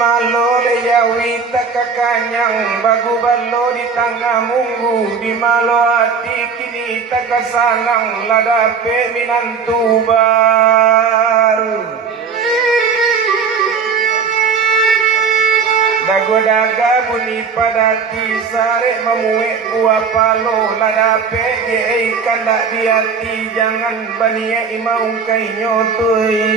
malo leyawi takakanyang bagu balo di tangga munggu di malo hati kini takasanang ladape minantubar dagodaga bunyi padati sare memuek buah palo ladape ye kandak di hati jangan bania imau kai nyotui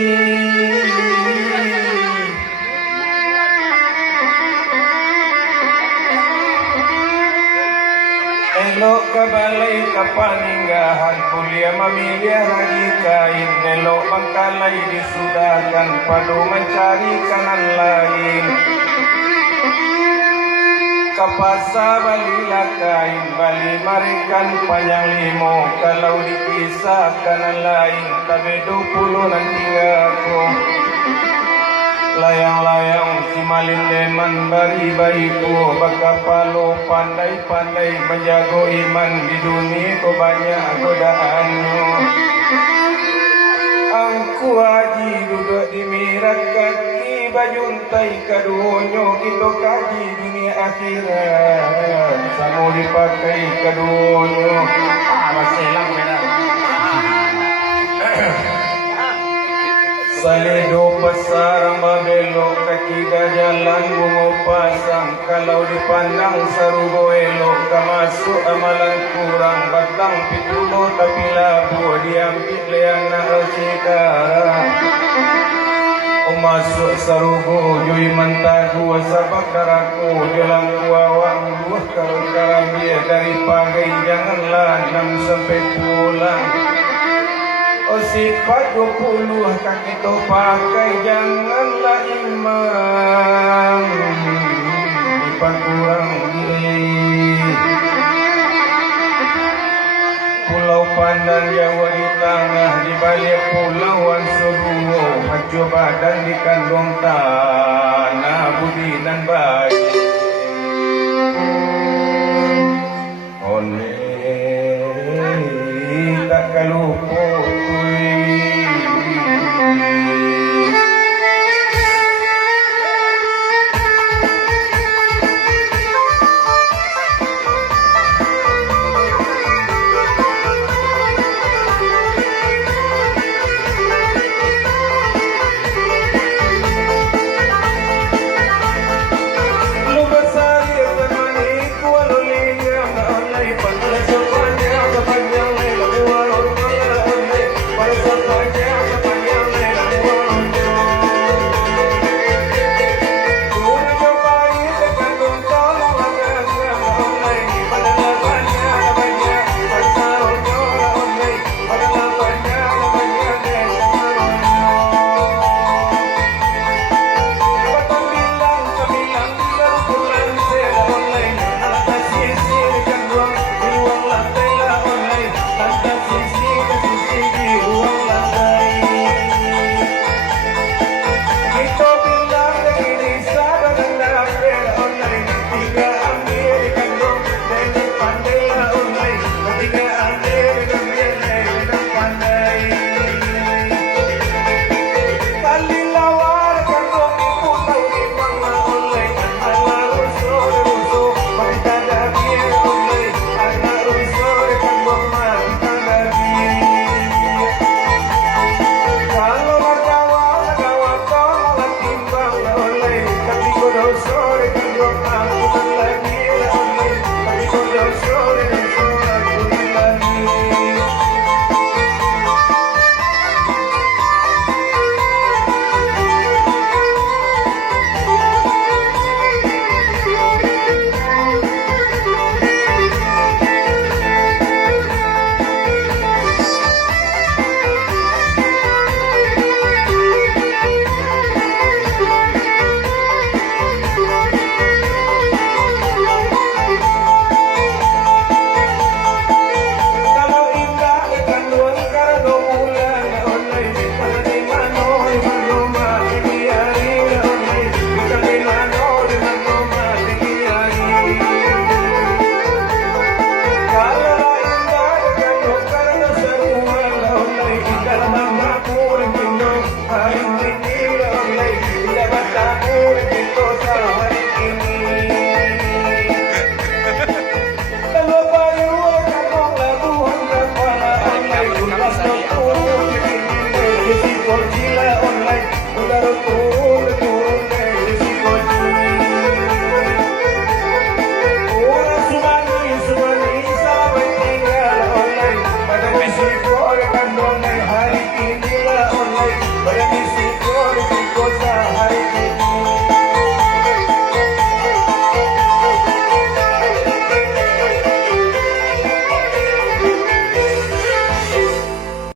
elok ke balai ke paninggahan kuliah memilih lagi kain elok bangkalai disudahkan padu mencari kanan lain ke pasar balilah kain bali marikan panjang limo kalau dipisah kanan lain tapi 20 nanti aku layang-layang si malin leman bari bayiku bakapalo pandai-pandai menjago iman di dunia ko banyak godaannya angku haji duduk di mirat kaki bajuntai kaduonyo kita kaji dunia akhirat samo dipakai kaduonyo masih lang beda saledo pasar mabelo kaki jalan bungo pasang kalau dipandang sarugo elok kamasuk amalan kurang batang pitulo tapi labu diambil leana sekara masuk sarugo jui mantagu sabak daraku jalan kuawang buah karang dia dari pagi janganlah 6 sampai pulang sifat 20 kaki tu pakai janganlah imam lipat kurang diri Pulau Pandan Jawa di tengah di balik pulauan Seruo hancur badan di kandung tanah budi dan baik tak kaluput sore kan